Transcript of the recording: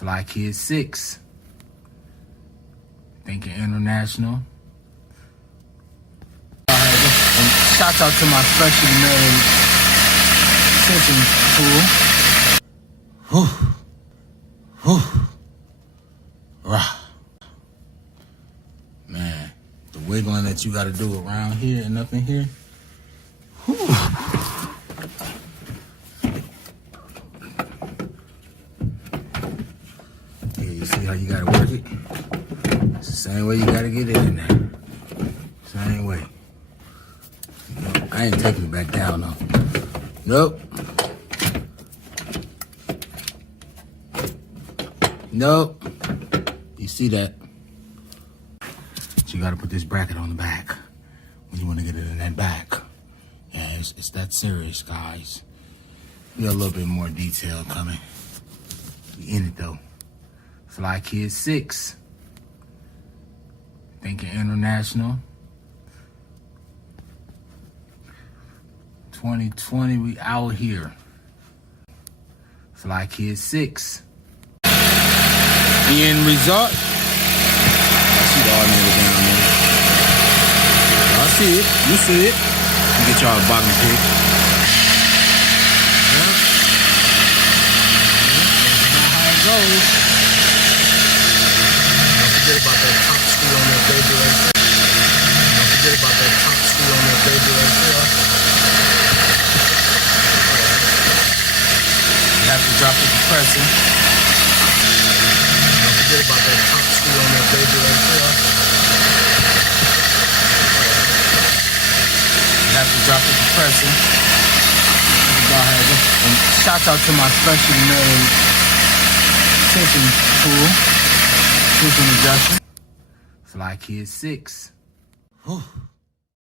Fly Kid 6. Thinking international. And shout out to my freshly made tension tool. Man, the wiggling that you gotta do around here and up in here. Yeah, you see how you gotta work it? It's the same way you gotta get it in there. Same way. Nope, I ain't taking it back down though. Nope. Nope. You see that? So you gotta put this bracket on the back when you wanna get it in that back. Yeah, it's that serious, guys. We got a little bit more detail coming. We in it though. Fly Kid 6. Thinking international. 2020, we out here. Fly Kid 6. End result. I see the alternator down there. I see it. You see it. You get y'all a bottom pick. Yeah. That's how it goes. Don't forget about that top screw on that baby right there. Don't forget about that top screw on that baby right there. You have to drop it to pressing. Forget about that top screw on that baby right there. You have to drop it to pressing. And shout out to my freshly made tension tool. Tension adjustment. Fly Kid 6.